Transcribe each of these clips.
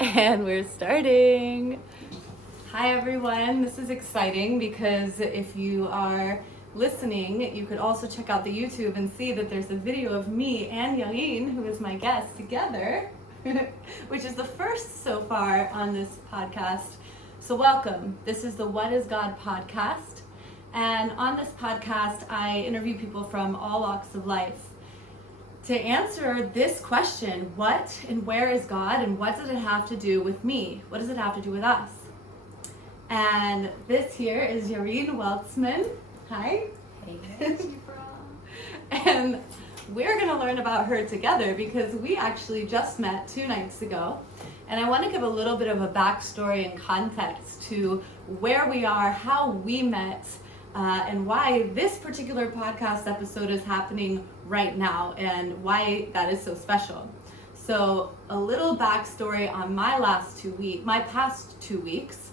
And we're starting. Hi everyone, this is exciting because if you are listening, you could also check out the YouTube and see that there's a video of me and Yarin, who is my guest, together, which is the first so far on this podcast. So welcome. This is the What is God podcast. And on this podcast, I interview people from all walks of life to answer this question: what and where is God, and what does it have to do with me? What does it have to do with us? And this here is Yarin Weltsman. Hi. Hey. And we're going to learn about her together because we actually just met 2 nights ago. And I want to give a little bit of a backstory and context to where we are, how we met, and why this particular podcast episode is happening right now and why that is so special. So a little backstory on my past 2 weeks.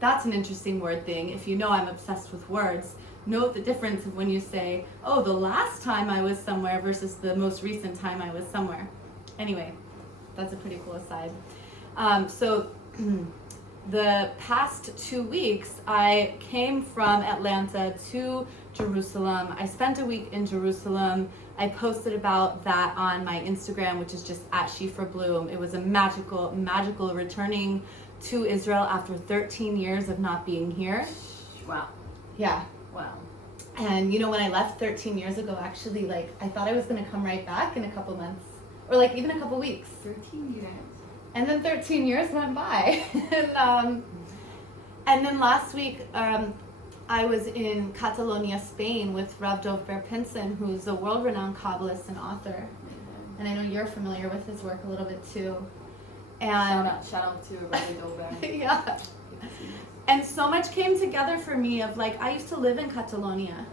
That's an interesting word thing. If you know I'm obsessed with words, note the difference of when you say, oh, the last time I was somewhere versus the most recent time I was somewhere. Anyway, that's a pretty cool aside. So the past 2 weeks, I came from Atlanta to Jerusalem. I spent a week in Jerusalem. I posted about that on my Instagram, which is just @SheForBloom. It was a magical returning to Israel after 13 years of not being here. Wow. Yeah. Wow. And you know, when I left 13 years ago, actually, I thought I was going to come right back in a couple months, or even a couple weeks. 13 years. And then 13 years went by. And then last week, I was in Catalonia, Spain with Rav Dov Ber-Pinson, who's a world-renowned Kabbalist and author. And I know you're familiar with his work a little bit too. And Shout out to Rav Dov. Yeah. And so much came together for me of I used to live in Catalonia.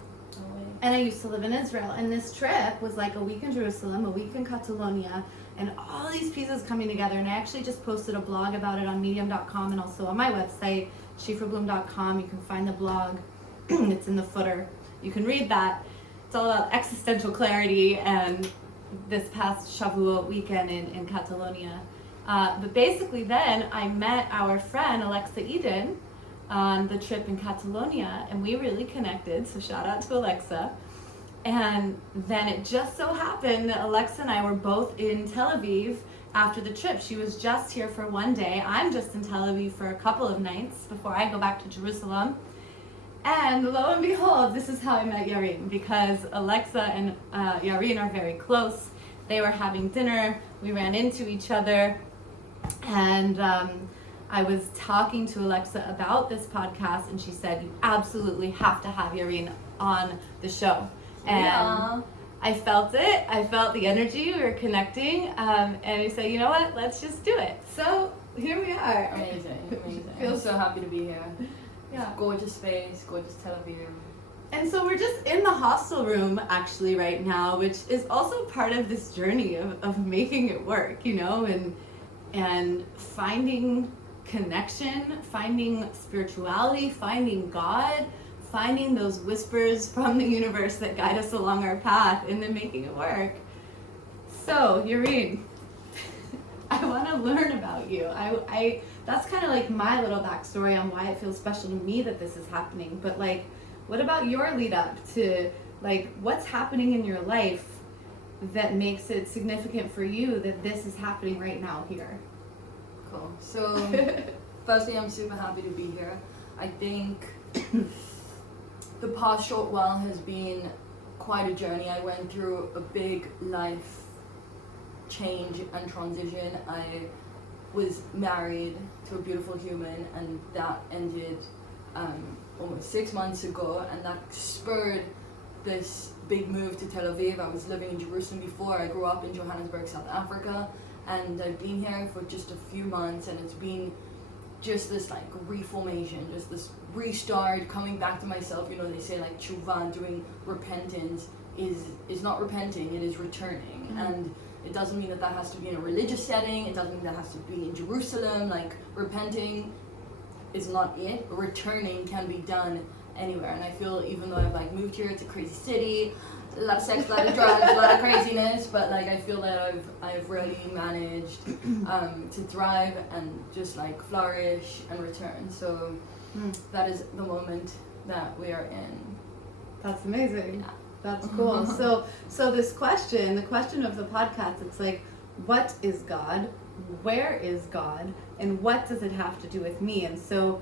And I used to live in Israel. And this trip was a week in Jerusalem, a week in Catalonia, and all these pieces coming together. And I actually just posted a blog about it on medium.com and also on my website, sheforbloom.com. You can find the blog. It's in the footer. You can read that. It's all about existential clarity and this past Shavuot weekend in Catalonia. But basically then I met our friend Alexa Eden on the trip in Catalonia, and we really connected, so shout out to Alexa. And then it just so happened that Alexa and I were both in Tel Aviv after the trip. She was just here for 1 day. I'm just in Tel Aviv for a couple of nights before I go back to Jerusalem. And lo and behold, this is how I met Yarin, because Alexa and Yarin are very close. They were having dinner, we ran into each other, and I was talking to Alexa about this podcast, and she said, you absolutely have to have Yarin on the show. And I felt it. I felt the energy. We were connecting. And I said, you know what? Let's just do it. So here we are. Amazing. I'm so happy to be here. Yeah. Gorgeous space, gorgeous Tel Aviv. And so we're just in the hostel room actually right now, which is also part of this journey of making it work, and finding connection, finding spirituality, finding God, finding those whispers from the universe that guide us along our path, and then making it work. So, Yarin, I want to learn about you. I that's kind of my little backstory on why it feels special to me that this is happening. But what about your lead up to what's happening in your life that makes it significant for you that this is happening right now here? Cool. So, firstly, I'm super happy to be here. I think the past short while has been quite a journey. I went through a big life change and transition. I was married to a beautiful human, and that ended almost 6 months ago, and that spurred this big move to Tel Aviv. I was living in Jerusalem before. I grew up in Johannesburg, South Africa, and I've been here for just a few months, and it's been just this reformation, just this restart, coming back to myself. They say tshuva, doing repentance is not repenting, it is returning. Mm-hmm. And it doesn't mean that has to be in a religious setting, it doesn't mean that has to be in Jerusalem. Repenting is not it. Returning can be done anywhere. And I feel even though I've moved here, it's a crazy city, a lot of sex, a lot of drugs, a lot of craziness, but like I feel that I've really managed to thrive and just like flourish and return. So that is the moment that we are in. That's amazing. Yeah. That's cool. So this question, the question of the podcast, it's like, what is God? Where is God? And what does it have to do with me? And so,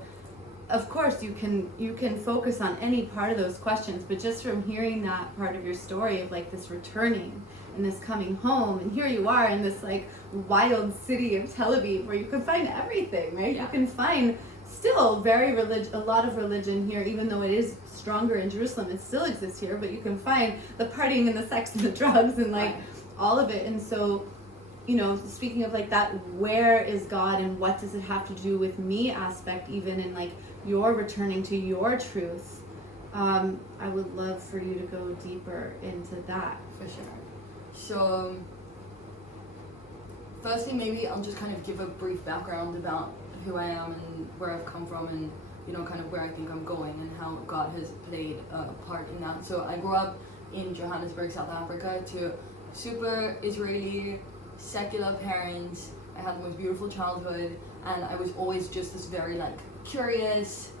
of course, you can focus on any part of those questions, but just from hearing that part of your story of like this returning and this coming home, and here you are in this like wild city of Tel Aviv where you can find everything, right? Yeah. You can find still a lot of religion here, even though it is stronger in Jerusalem, it still exists here, but you can find the partying and the sex and the drugs and like all of it. And so, you know, speaking of like that, where is God and what does it have to do with me aspect, even in like your returning to your truth, I would love for you to go deeper into that. For sure. So, firstly, maybe I'll just kind of give a brief background about who I am and where I've come from, and you know, kind of where I think I'm going and how God has played a part in that. So I grew up in Johannesburg, South Africa, to super Israeli secular parents. I had the most beautiful childhood, and I was always just this very like curious,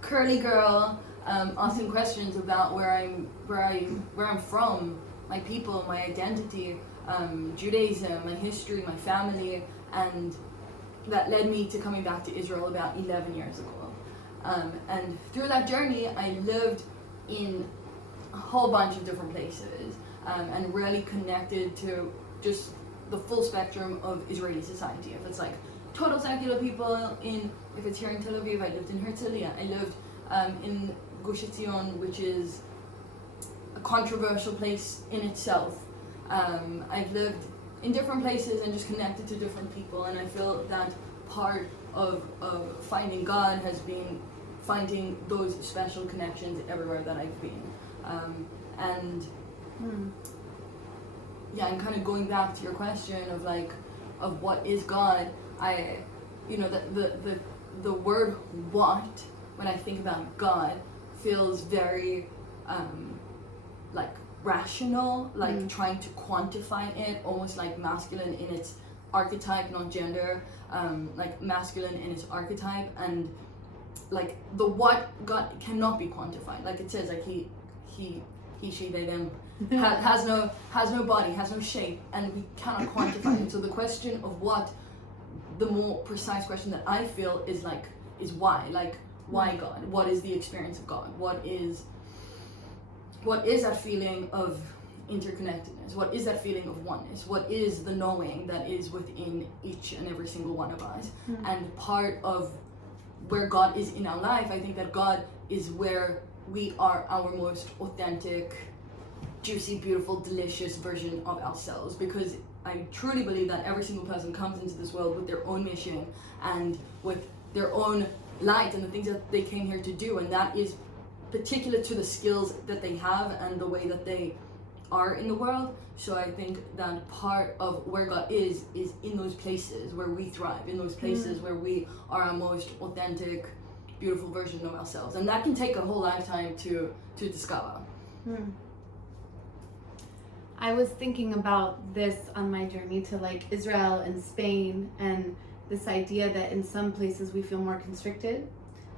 curly girl, asking questions about where I'm from, my people, my identity, Judaism, my history, my family, and that led me to coming back to Israel about 11 years ago. And through that journey, I lived in a whole bunch of different places, and really connected to just the full spectrum of Israeli society. If it's like total secular people if it's here in Tel Aviv, I lived in Herzliya. I lived in Gush Etzion, which is a controversial place in itself. I've lived in different places and just connected to different people, and I feel that part of finding God has been finding those special connections everywhere that I've been. Yeah, and kind of going back to your question of what is God, the word what, when I think about God, feels very like rational, like trying to quantify it, almost like masculine in its archetype, not gender, like masculine in its archetype, and like the what God cannot be quantified. Like it says, like he, she, they, them, has no body, has no shape, and we cannot quantify it. So the question of what, the more precise question that I feel is why? Like, why God? What is the experience of God? What is that feeling of interconnectedness? What is that feeling of oneness? What is the knowing that is within each and every single one of us? And part of where God is in our life, I think that God is where we are our most authentic, juicy, beautiful, delicious version of ourselves, because I truly believe that every single person comes into this world with their own mission and with their own light and the things that they came here to do, and that is particular to the skills that they have and the way that they are in the world. So I think that part of where God is in those places where we thrive, in those places where we are our most authentic, beautiful version of ourselves, and that can take a whole lifetime to discover. I was thinking about this on my journey to like Israel and Spain, and this idea that in some places we feel more constricted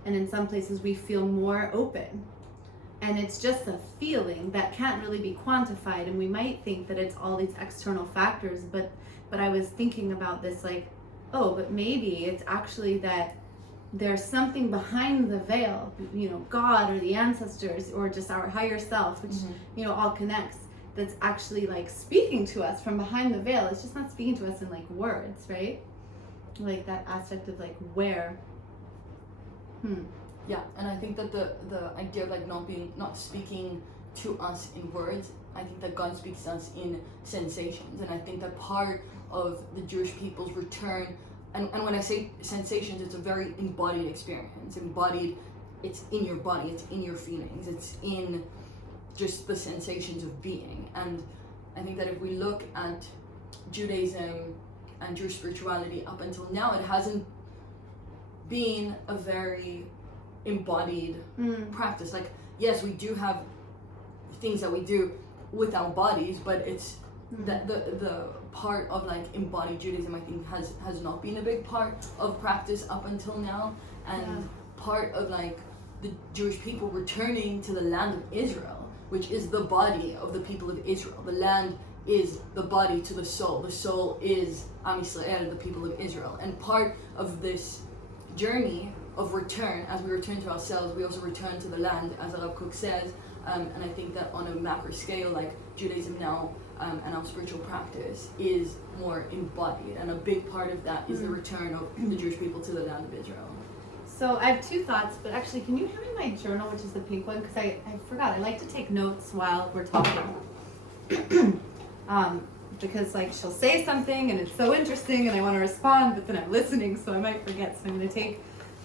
and in some places we feel more open, and it's just a feeling that can't really be quantified, and we might think that it's all these external factors, but I was thinking about this like, oh, but maybe it's actually that there's something behind the veil, you know, God or the ancestors or just our higher self, which you know all connects, that's actually like speaking to us from behind the veil. It's just not speaking to us in like words, right? Like that aspect of like where. Yeah, and I think that the idea of like not speaking to us in words, I think that God speaks to us in sensations, and I think that part of the Jewish people's return, and when I say sensations, it's a very embodied experience. Embodied, it's in your body, it's in your feelings, it's in just the sensations of being. And I think that if we look at Judaism and Jewish spirituality up until now, it hasn't been a very embodied practice. Like, yes, we do have things that we do without bodies, but it's that the part of like embodied Judaism, I think, has not been a big part of practice up until now, and part of like the Jewish people returning to the land of Israel, which is the body of the people of Israel. The land is the body to the soul. The soul is Am Yisrael, the people of Israel. And part of this journey of return, as we return to ourselves, we also return to the land, as Rav Kook says. And I think that on a macro scale, like Judaism now and our spiritual practice is more embodied. And a big part of that is the return of the Jewish people to the land of Israel. So I have two thoughts, but actually, can you hand me my journal, which is the pink one? Because I forgot. I like to take notes while we're talking. Because like she'll say something and it's so interesting and I want to respond, but then I'm listening, so I might forget. So I'm going to take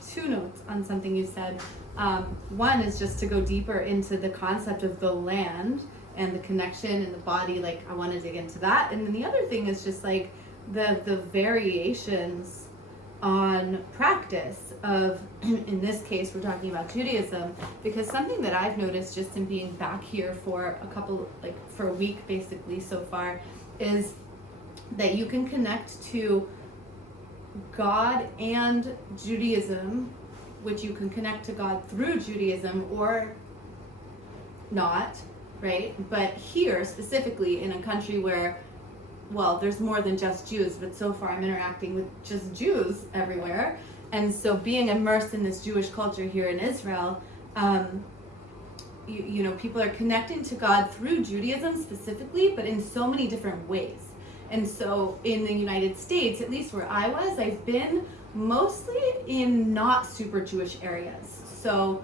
two notes on something you said. One is just to go deeper into the concept of the land and the connection and the body. Like I want to dig into that. And then the other thing is just like the variations on practice of, in this case, we're talking about Judaism, because something that I've noticed just in being back here for for a week basically so far, is that you can connect to God and Judaism, which you can connect to God through Judaism or not, right? But here, specifically in a country where, well, there's more than just Jews, but so far I'm interacting with just Jews everywhere. And so being immersed in this Jewish culture here in Israel, you know, people are connecting to God through Judaism specifically, but in so many different ways. And so in the United States, at least where I was, I've been mostly in not super Jewish areas. So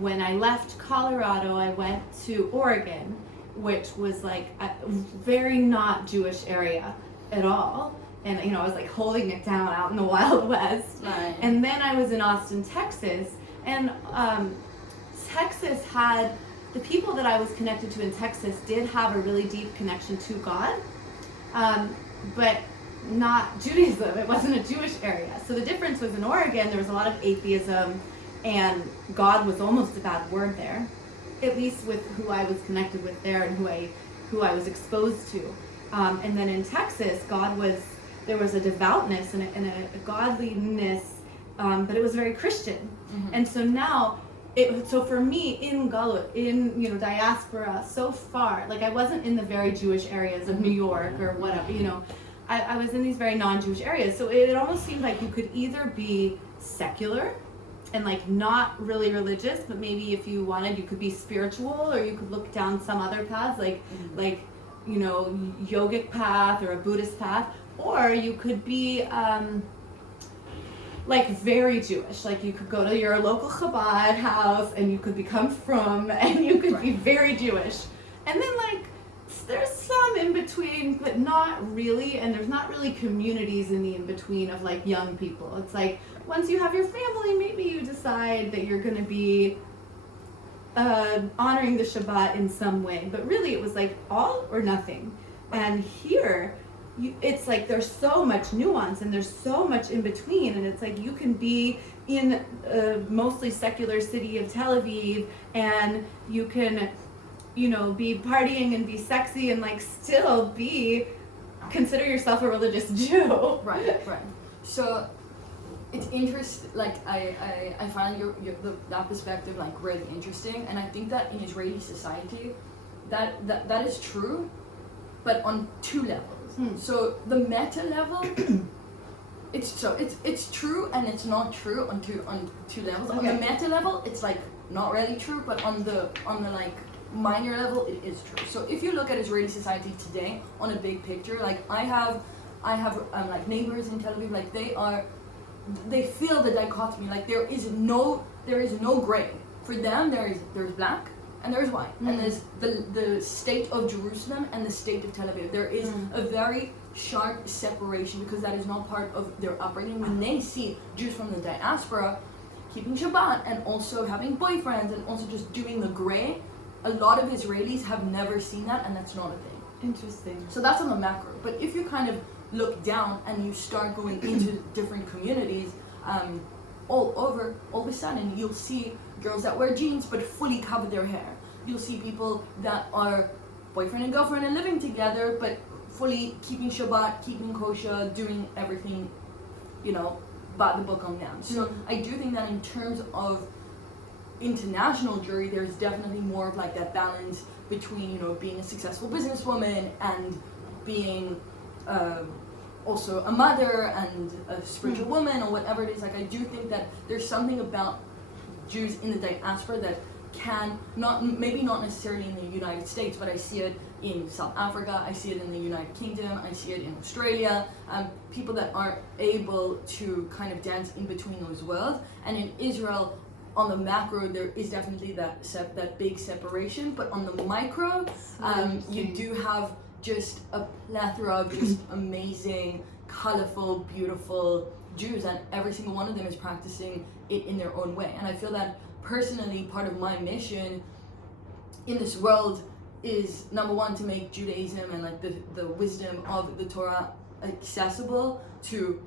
when I left Colorado, I went to Oregon, which was like a very not Jewish area at all. And, you know, I was like holding it down out in the Wild West. Right. And then I was in Austin, Texas. And Texas had, the people that I was connected to in Texas did have a really deep connection to God, but not Judaism. It wasn't a Jewish area. So the difference was in Oregon, there was a lot of atheism, and God was almost a bad word there, at least with who I was connected with there and who I was exposed to. And then in Texas, there was a devoutness and a godliness, but it was very Christian. Mm-hmm. And so now, so for me in Galut, in, you know, diaspora, so far, like I wasn't in the very Jewish areas of New York or whatever, you know, I was in these very non-Jewish areas. So it almost seemed like you could either be secular and like not really religious, but maybe if you wanted, you could be spiritual, or you could look down some other paths, like you know, yogic path or a Buddhist path, or you could be like very Jewish, like you could go to your local Chabad house and you could become frum and you could be very Jewish. And then like there's some in between, but not really, and there's not really communities in the in between of like young people. It's like once you have your family, maybe you decide that you're going to be honoring the Shabbat in some way, but really it was like all or nothing. And here it's like there's so much nuance and there's so much in between, and it's like you can be in a mostly secular city of Tel Aviv and you can, you know, be partying and be sexy and like still consider yourself a religious Jew. Right. So it's interesting, like I find that perspective like really interesting, and I think that in Israeli society that is true, but on two levels. So the meta level, it's true and it's not true on two levels. Okay. On the meta level, it's like not really true, but on the like minor level, it is true. So if you look at Israeli society today on a big picture, like I have like neighbors in Tel Aviv, like they feel the dichotomy, like there is no gray. For them, there's black and there's white, and there's the state of Jerusalem and the state of Tel Aviv. There is a very sharp separation because that is not part of their upbringing. When they see Jews from the diaspora keeping Shabbat and also having boyfriends and also just doing the gray, a lot of Israelis have never seen that, and that's not a thing. Interesting. So that's on the macro. But if you kind of look down and you start going into different communities all over, all of a sudden you'll see girls that wear jeans but fully cover their hair. you'll see people that are boyfriend and girlfriend and living together, but fully keeping Shabbat, keeping kosher, doing everything, by the book on them. So I do think that in terms of international Jewry, there's definitely more of like that balance between, being a successful businesswoman and being also a mother and a spiritual woman or whatever it is. Like, I do think that there's something about Jews in the diaspora that can maybe not necessarily in the United States, but I see it in South Africa, I see it in the United Kingdom, I see it in Australia, people that aren't able to kind of dance in between those worlds. And in Israel, on the macro, there is definitely that big separation, but on the micro, you do have just a plethora of just amazing, colorful, beautiful Jews, and every single one of them is practicing it in their own way. And I feel that personally, part of my mission in this world is, number one, to make Judaism and like the wisdom of the Torah accessible to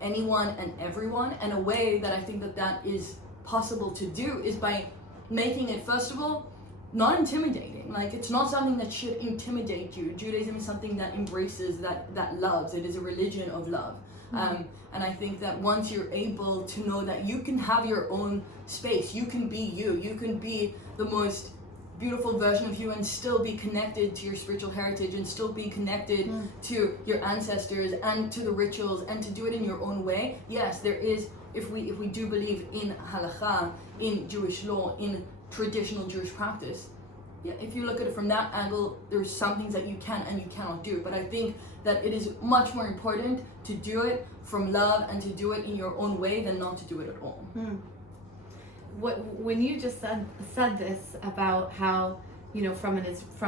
anyone and everyone. And a way that I think that is possible to do is by making it, first of all, not intimidating. Like, it's not something that should intimidate you. Judaism is something that embraces, that loves. It is a religion of love. And I think that once you're able to know that you can have your own space, you can be you can be the most beautiful version of you and still be connected to your spiritual heritage and still be connected to your ancestors and to the rituals and to do it in your own way. Yes, there is, if we do believe in halakha, in Jewish law, in traditional Jewish practice, yeah, if you look at it from that angle, there's some things that you can and you cannot do. But I think that it is much more important to do it from love and to do it in your own way than not to do it at all. When you just said this about how, from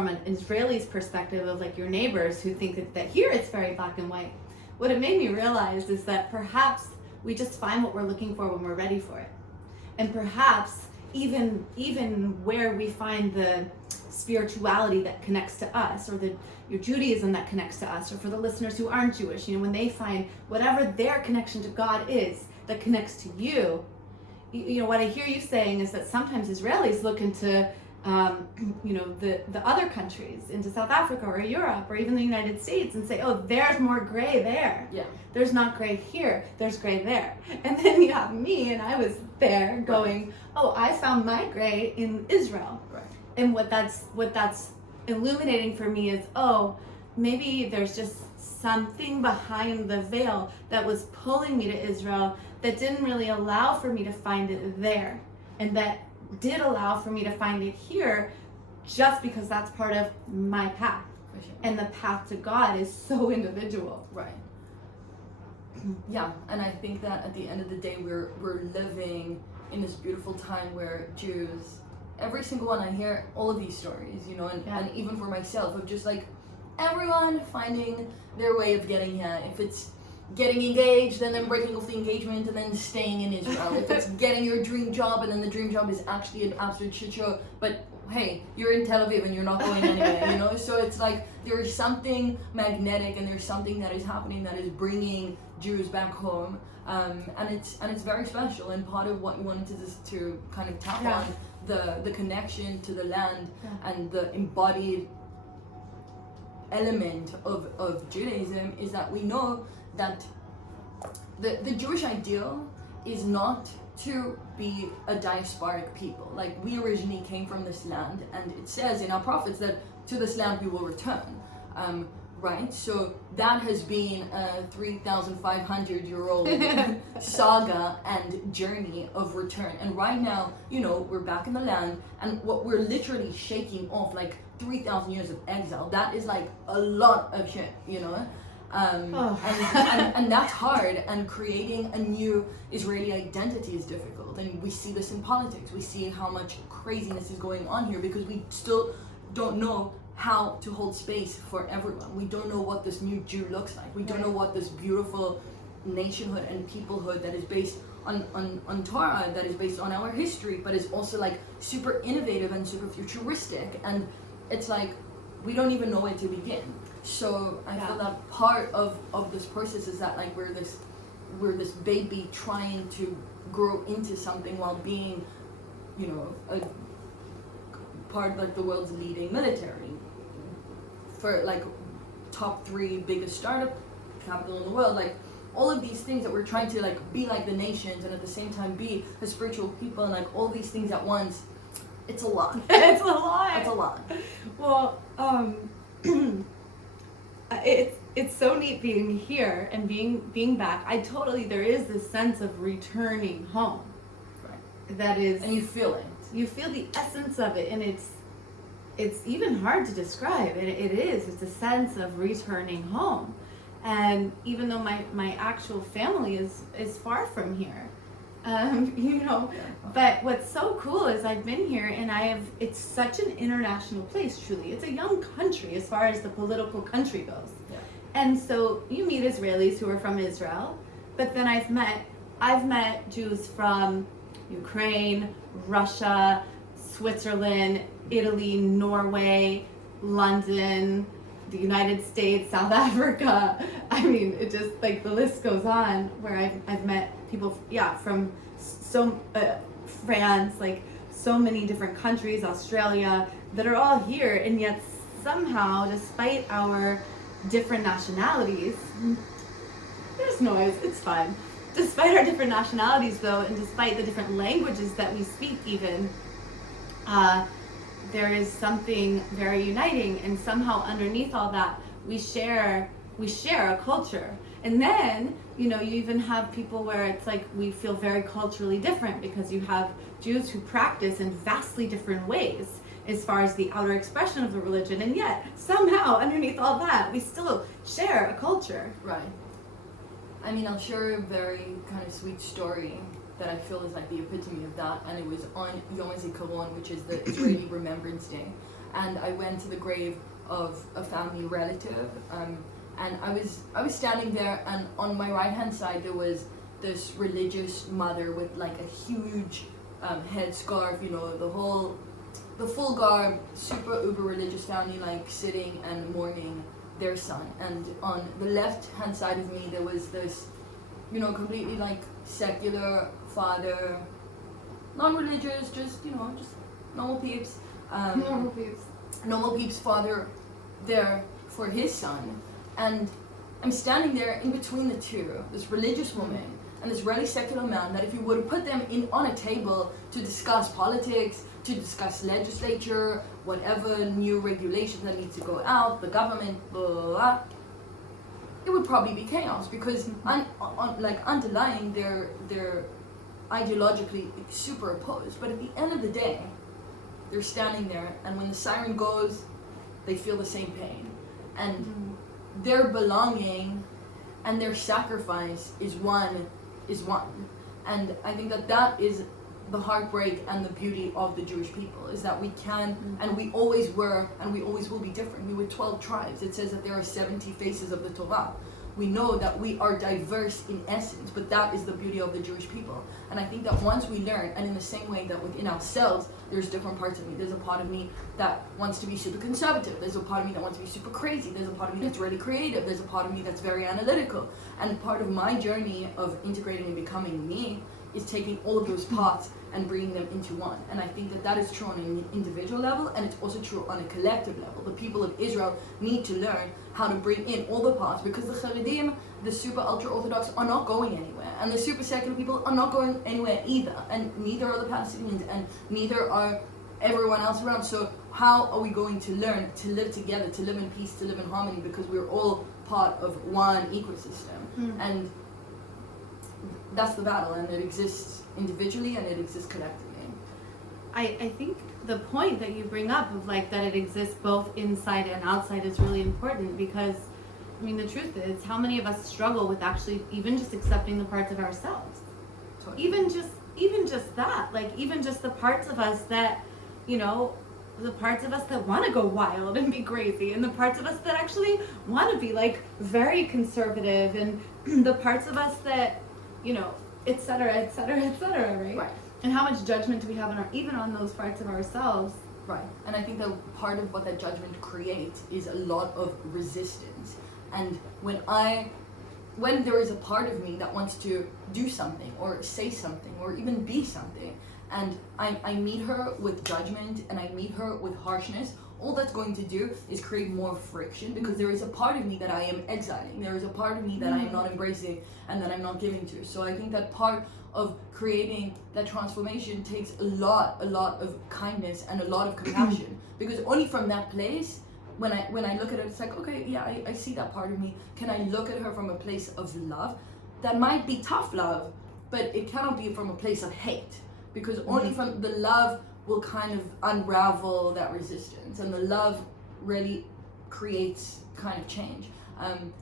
an Israeli's perspective of like your neighbors who think that here it's very black and white, what it made me realize is that perhaps we just find what we're looking for when we're ready for it. And perhaps even where we find the spirituality that connects to us, or your Judaism that connects to us, or for the listeners who aren't Jewish, when they find whatever their connection to God is that connects to you, what I hear you saying is that sometimes Israelis look into the other countries, into South Africa or Europe or even the United States, and say, oh, there's more gray there. Yeah. There's not gray here, there's gray there. And then you have me, and I was there going, oh, I found my gray in Israel. Right. And what that's illuminating for me is, oh, maybe there's just something behind the veil that was pulling me to Israel that didn't really allow for me to find it there, and that did allow for me to find it here, just because that's part of my path. For sure. And the path to God is so individual. Right. Yeah, and I think that at the end of the day, we're living in this beautiful time where Jews, every single one, I hear all of these stories, and even for myself, of just like everyone finding their way of getting here. If it's getting engaged and then breaking off the engagement and then staying in Israel. If it's getting your dream job and then the dream job is actually an absolute shit show, but hey, you're in Tel Aviv and you're not going anywhere, So it's like there's something magnetic and there's something that is happening that is bringing Jews back home, and it's very special. And part of what you wanted to kind of tap on, the connection to the land and the embodied element of Judaism is that we know that the Jewish ideal is not to be a diasporic people. Like, we originally came from this land, and it says in our prophets that to this land we will return, right? So that has been a 3,500-year-old saga and journey of return. And right now, we're back in the land, and what we're literally shaking off, like 3,000 years of exile, that is like a lot of shit, and that's hard, and creating a new Israeli identity is difficult. And we see this in politics. We see how much craziness is going on here because we still don't know how to hold space for everyone. We don't know what this new Jew looks like. We don't know what this beautiful nationhood and peoplehood that is based on Torah, that is based on our history, but is also like super innovative and super futuristic. And it's like we don't even know where to begin. So I feel that part of this process is that like we're this baby trying to grow into something while being, part like the world's leading military, for like top 3 biggest startup capital in the world, like all of these things that we're trying to like be like the nations and at the same time be a spiritual people, and like all these things at once, it's a lot. It's a lot. It's a lot. Well, it's so neat being here and being back. There is this sense of returning home. Right. That is, and you feel it. You feel the essence of it, and it's even hard to describe. It's a sense of returning home. And even though my actual family is far from here, but what's so cool is I've been here and it's such an international place, truly. It's a young country as far as the political country goes. Yeah. And so you meet Israelis who are from Israel, but then I've met Jews from Ukraine, Russia, Switzerland, Italy, Norway, London, the United States, South Africa. I mean, it just like the list goes on, where I've met people, from France, like so many different countries, Australia, that are all here, and yet somehow, despite our different nationalities, there's noise, it's fine. Despite our different nationalities though, and despite the different languages that we speak even, there is something very uniting, and somehow underneath all that, we share a culture. And then, you even have people where it's like we feel very culturally different, because you have Jews who practice in vastly different ways as far as the outer expression of the religion, and yet somehow underneath all that, we still share a culture. Right. I mean, I'll share a very kind of sweet story that I feel is like the epitome of that, and it was on Yom HaZikaron, which is the Israeli Remembrance Day, and I went to the grave of a family relative, and I was standing there, and on my right hand side there was this religious mother with like a huge headscarf, the full garb, super uber religious family, like sitting and mourning their son. And on the left hand side of me there was this completely like secular father, non-religious, just normal peeps, normal peeps father there for his son. And I'm standing there in between the two, this religious woman and this really secular man, that if you were to put them on a table to discuss politics, to discuss legislature, whatever new regulations that need to go out, the government, blah, blah, blah, it would probably be chaos, because underlying they're ideologically super opposed. But at the end of the day, they're standing there, and when the siren goes, they feel the same pain, and their belonging and their sacrifice is one. And I think that is the heartbreak and the beauty of the Jewish people, is that we can, and we always were, and we always will be different. We were 12 tribes. It says that there are 70 faces of the Torah. We know that we are diverse in essence, but that is the beauty of the Jewish people. And I think that once we learn, and in the same way that within ourselves, there's different parts of me. There's a part of me that wants to be super conservative. There's a part of me that wants to be super crazy. There's a part of me that's really creative. There's a part of me that's very analytical. And part of my journey of integrating and becoming me is taking all of those parts and bringing them into one. And I think that is true on an individual level, and it's also true on a collective level. The people of Israel need to learn how to bring in all the parts, because the Haredim, the super ultra-Orthodox, are not going anywhere, and the super secular people are not going anywhere either, and neither are the Palestinians, and neither are everyone else around. So how are we going to learn to live together, to live in peace, to live in harmony, because we're all part of one ecosystem? And that's the battle, and it exists individually and it exists collectively. I think the point that you bring up of like that it exists both inside and outside is really important, because I mean the truth is, how many of us struggle with actually even just accepting the parts of ourselves? Totally. Even just that, like even just the parts of us that, the parts of us that want to go wild and be crazy, and the parts of us that actually want to be like very conservative, and the parts of us that, et cetera, right? Right. And how much judgment do we have even on those parts of ourselves? Right. And I think that part of what that judgment creates is a lot of resistance. And when there is a part of me that wants to do something or say something or even be something, and I meet her with judgment and I meet her with harshness, all that's going to do is create more friction, because there is a part of me that I am exiling. There is a part of me that I am not embracing and that I'm not giving to. So I think that part of creating that transformation takes a lot of kindness and a lot of compassion, because only from that place, when I look at it, it's like, okay, yeah, I see that part of me. Can I look at her from a place of love? That might be tough love, but it cannot be from a place of hate, because only from the love will kind of unravel that resistance, and the love really creates kind of change.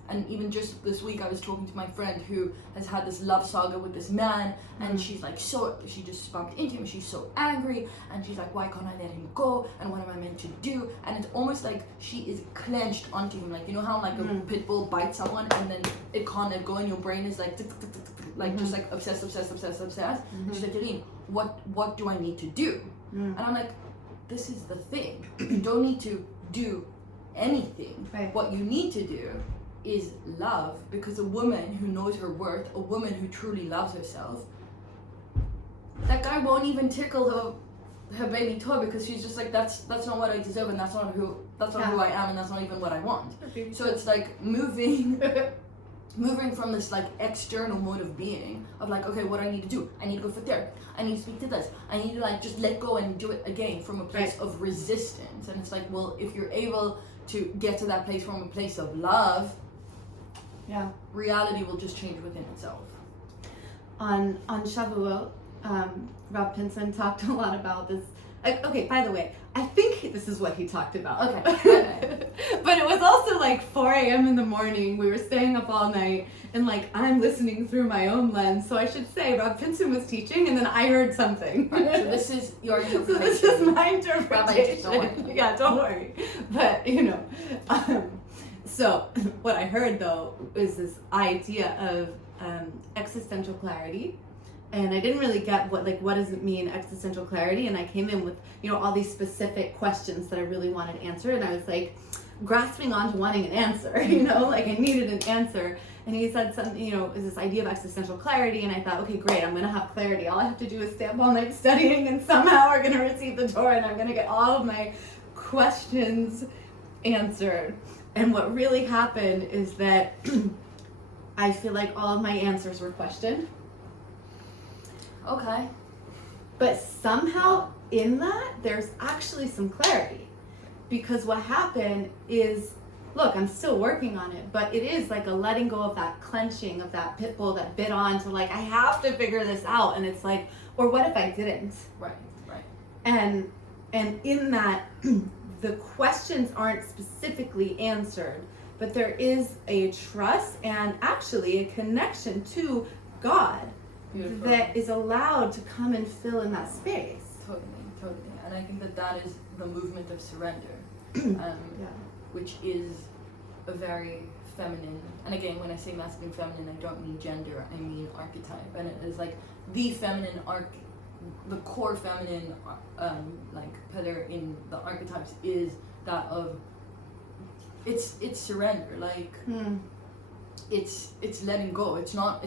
And even just this week I was talking to my friend who has had this love saga with this man, and she's like, she just bumped into him, she's so angry, and she's like, why can't I let him go, and what am I meant to do? And it's almost like she is clenched onto him, like, you know how like a pit bull bites someone and then it can't let go, and your brain is like just like obsessed. She's like, Yarin, what do I need to do? And I'm like, this is the thing, you don't need to do anything. Right. What you need to do is love, because a woman who knows her worth, a woman who truly loves herself, that guy won't even tickle her baby toe, because she's just like, that's not what I deserve, and that's not who I am, and that's not even what I want. So it's like moving from this like external mode of being, of like, okay, what do I need to do? I need to go for therapy, I need to speak to this, I need to like just let go and do it again from a place of resistance. And it's like, well, if you're able to get to that place from a place of love, reality will just change within itself. On Shavuot, Rob Pinson talked a lot about this. Like, okay, by the way, I think this is what he talked about. Okay. But it was also like 4 a.m. in the morning. We were staying up all night, and like I'm listening through my own lens. So I should say Rob Pinson was teaching, and then I heard something. Right, so this is your interpretation. So this is my interpretation. Don't worry. Yeah, don't worry. But so what I heard though is this idea of existential clarity. And I didn't really get what does it mean, existential clarity? And I came in with, all these specific questions that I really wanted answered. And I was like grasping onto wanting an answer, like I needed an answer. And he said something, is this idea of existential clarity. And I thought, okay, great, I'm going to have clarity. All I have to do is stay up all night studying, and somehow we're going to receive the Torah, and I'm going to get all of my questions answered. And what really happened is that I feel like all of my answers were questioned. Okay. But somehow in that, there's actually some clarity. Because what happened is, look, I'm still working on it, but it is like a letting go of that clenching of that pit bull that bit on to like, I have to figure this out. And it's like, or what if I didn't? Right. And in that, the questions aren't specifically answered, but there is a trust and actually a connection to God. Beautiful. That is allowed to come and fill in that space. Totally. And I think that is the movement of surrender, which is a very feminine, and again, when I say masculine, feminine, I don't mean gender, I mean archetype, and it is like the feminine the core feminine pillar in the archetypes is that of it's surrender, like it's letting go. It's not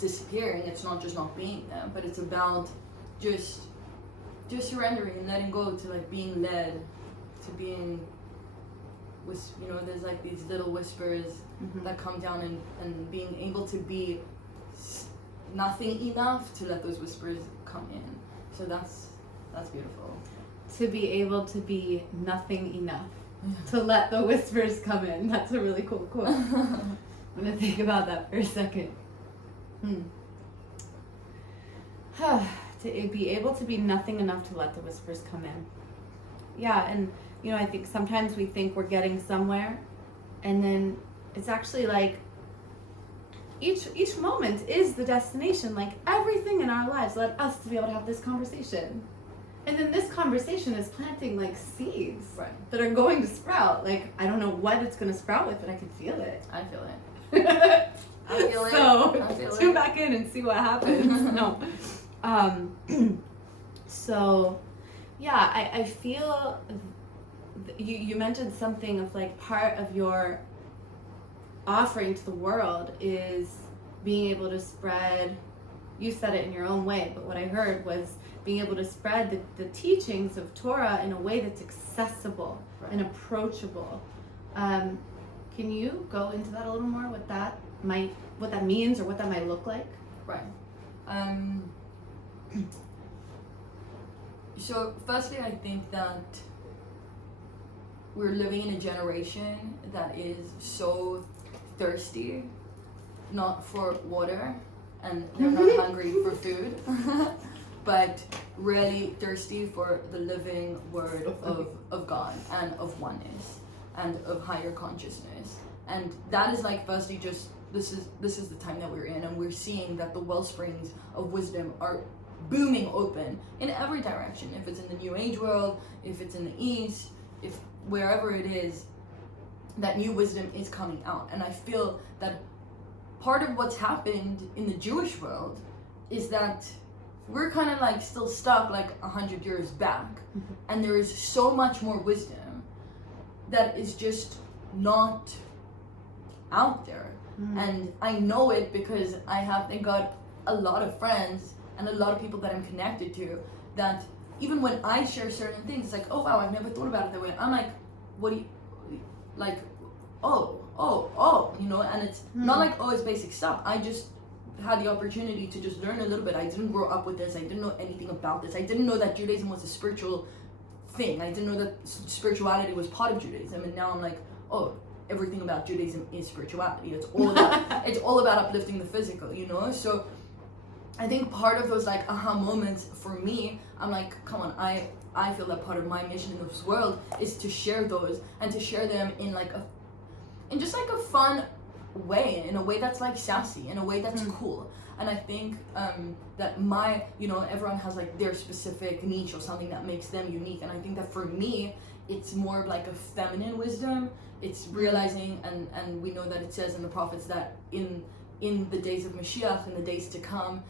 disappearing, it's not just not being there, but it's about just surrendering and letting go to like being led, to being with, there's like these little whispers that come down, and being able to be nothing enough to let those whispers come in. So that's beautiful. To be able to be nothing enough to let the whispers come in. That's a really cool quote. I'm gonna think about that for a second. To be able to be nothing enough to let the whispers come in. Yeah, and I think sometimes we think we're getting somewhere, and then it's actually like each moment is the destination. Like everything in our lives led us to be able to have this conversation. And then this conversation is planting like seeds that are going to sprout. Like I don't know what it's going to sprout with, but I can feel it. I feel it. I feel it. So tune back in and see what happens. No. So yeah, I feel you mentioned something of like part of your offering to the world is being able to spread, you said it in your own way, but what I heard was being able to spread the teachings of Torah in a way that's accessible and approachable. Can you go into that a little more? What that means, or what that might look like? Right. So firstly, I think that we're living in a generation that is so thirsty, not for water, and they're not hungry for food, but really thirsty for the living word of God and of oneness and of higher consciousness. And that is like, firstly, just this is the time that we're in, and we're seeing that the wellsprings of wisdom are booming open in every direction. If it's in the New Age world, if it's in the East, if wherever it is, that new wisdom is coming out. And I feel that part of what's happened in the Jewish world is that we're kind of like still stuck like 100 years back, and there is so much more wisdom that is just not out there. And I know it because I have, thank God, a lot of friends and a lot of people that I'm connected to, that even when I share certain things, it's like, oh wow, I've never thought about it that way. I'm like, what do you, like, you know, and it's not like, oh, it's basic stuff. I just had the opportunity to just learn a little bit. I didn't grow up with this. I didn't know anything about this. I didn't know that Judaism was a spiritual thing. I didn't know that spirituality was part of Judaism. And now I'm like, oh, everything about Judaism is spirituality. It's all about uplifting the physical, you know? So I think part of those like aha moments for me, I'm like, come on, I feel that part of my mission in this world is to share those, and to share them in just like a fun way, in a way that's like sassy, in a way that's cool. And I think that everyone has like their specific niche or something that makes them unique. And I think that for me, it's more of like a feminine wisdom. It's realizing, and we know that it says in the prophets that in the days of Mashiach, in the days to come,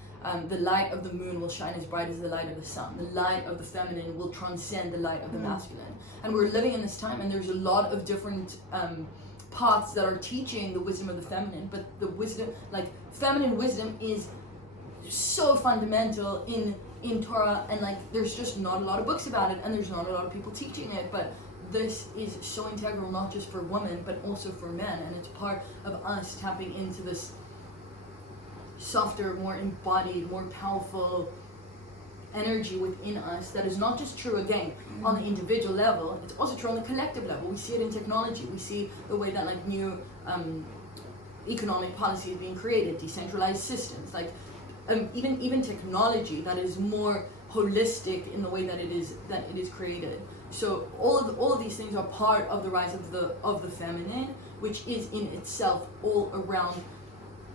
the light of the moon will shine as bright as the light of the sun. The light of the feminine will transcend the light of the masculine. And we're living in this time, and there's a lot of different paths that are teaching the wisdom of the feminine, but the wisdom, like feminine wisdom, is so fundamental in Torah, and like there's just not a lot of books about it, and there's not a lot of people teaching it. But this is so integral, not just for women but also for men, and it's part of us tapping into this softer, more embodied, more powerful energy within us that is not just true again on the individual level, it's also true on the collective level. We see it in technology. We see the way that like new economic policy is being created, decentralized systems, like even technology that is more holistic in the way that it is created. So all of these things are part of the rise of the feminine, which is in itself all around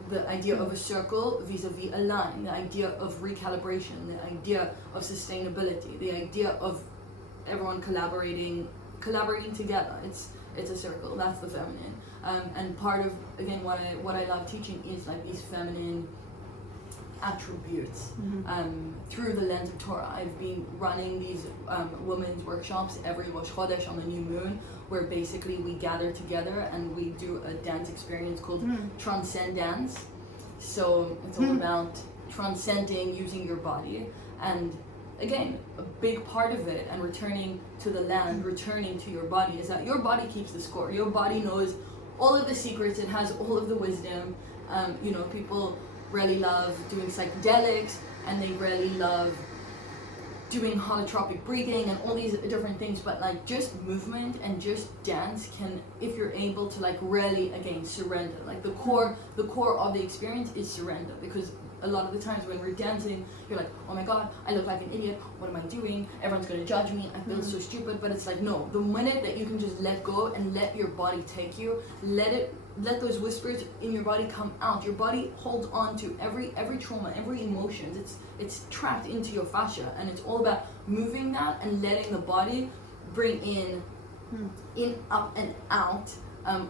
the idea of a circle vis-a-vis a line, the idea of recalibration, the idea of sustainability, the idea of everyone collaborating together. It's a circle. That's the feminine. And part of, again, what I love teaching is like these feminine attributes through the lens of Torah. I've been running these women's workshops every Rosh Chodesh on the new moon, where basically we gather together and we do a dance experience called Transcend Dance. So it's all about transcending, using your body, and again, a big part of it, and returning to the land, returning to your body, is that your body keeps the score. Your body knows all of the secrets. It has all of the wisdom. People really love doing psychedelics, and they really love doing holotropic breathing and all these different things, but like just movement and just dance can, if you're able to like really, again, surrender. Like the core of the experience is surrender, because a lot of the times when we're dancing, you're like, oh my god, I look like an idiot, what am I doing, everyone's gonna judge me, I feel so stupid. But it's like, no, the minute that you can just let go and let your body take you, let those whispers in your body come out. Your body holds on to every trauma, every emotion. It's trapped into your fascia, and it's all about moving that and letting the body bring in, up and out,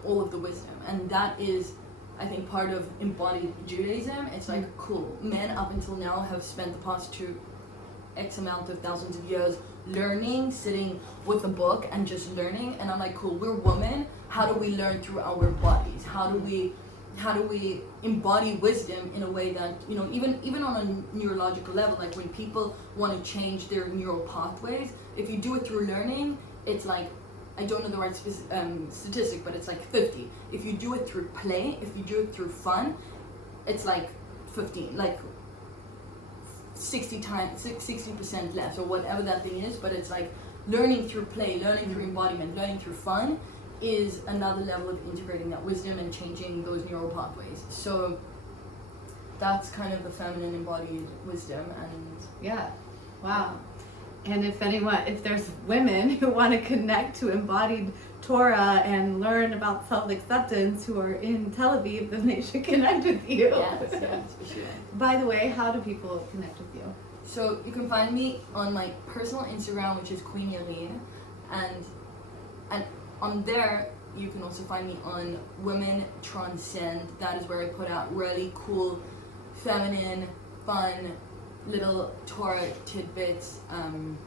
all of the wisdom. And that is, I think, part of embodied Judaism. It's like, cool, men up until now have spent the past X amount of thousands of years learning, sitting with a book and just learning. And I'm like, cool, we're women. How do we learn through our bodies? How do we how do we embody wisdom in a way that, you know, even on a neurological level, like when people want to change their neural pathways, if you do it through learning, it's like, I don't know the right statistic, but it's like 50. If you do it through play, if you do it through fun, it's like 15, like 60% less, or whatever that thing is. But it's like learning through play, learning through embodiment, learning through fun is another level of integrating that wisdom and changing those neural pathways. So that's kind of the feminine embodied wisdom. And yeah, wow. And if there's women who want to connect to embodied Torah and learn about self-acceptance who are in Tel Aviv, then they should connect with you. yes, for sure. By the way, how do people connect with you? So you can find me on my personal Instagram, which is Queen Yarin, and on there you can also find me on Women Transcend. That is where I put out really cool, feminine, fun, little Torah tidbits, and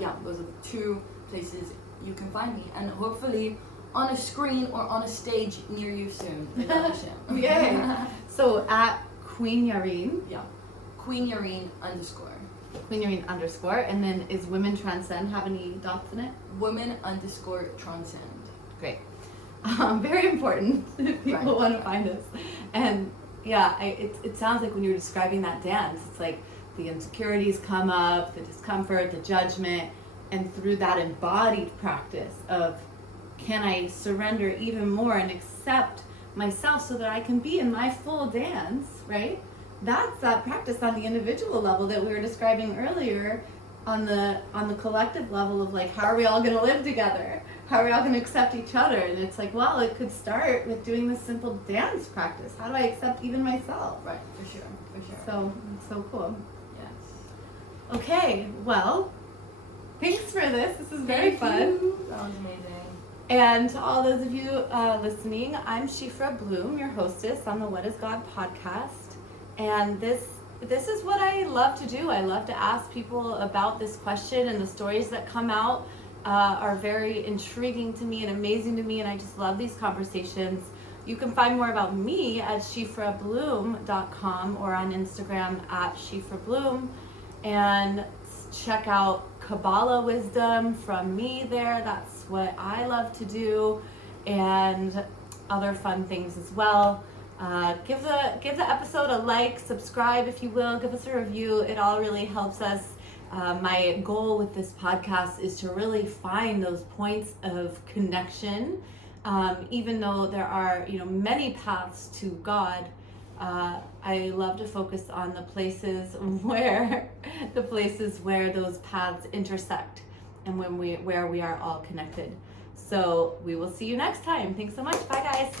yeah, those are the two places you can find me, and hopefully on a screen or on a stage near you soon. Yay! So at Queen Yarin. Yeah, Queen Yarin _. Queen Yarin _, and then is Women Transcend have any dots in it? Women _transcend. Great. Very important if people want to find us. And yeah, it sounds like when you were describing that dance, it's like the insecurities come up, the discomfort, the judgment, and through that embodied practice of, can I surrender even more and accept myself so that I can be in my full dance, right? That's that practice on the individual level that we were describing earlier, on the collective level of like, how are we all going to live together? How are we all going to accept each other? And it's like, well, it could start with doing this simple dance practice. How do I accept even myself? Right, for sure. So, it's so cool. Yes. Okay, well, thanks for this. This is very fun. That was amazing. And to all those of you listening, I'm Shifra Bloom, your hostess on the What is God podcast. And this is what I love to do. I love to ask people about this question, and the stories that come out are very intriguing to me and amazing to me, and I just love these conversations. You can find more about me at shifrabloom.com or on Instagram at shifrabloom, and check out Kabbalah wisdom from me there. That's what I love to do, and other fun things as well. Give the episode a like, subscribe if you will, give us a review. It all really helps us. My goal with this podcast is to really find those points of connection, even though there are many paths to God. I love to focus on the places where those paths intersect, and where we are all connected. So we will see you next time. Thanks so much. Bye guys.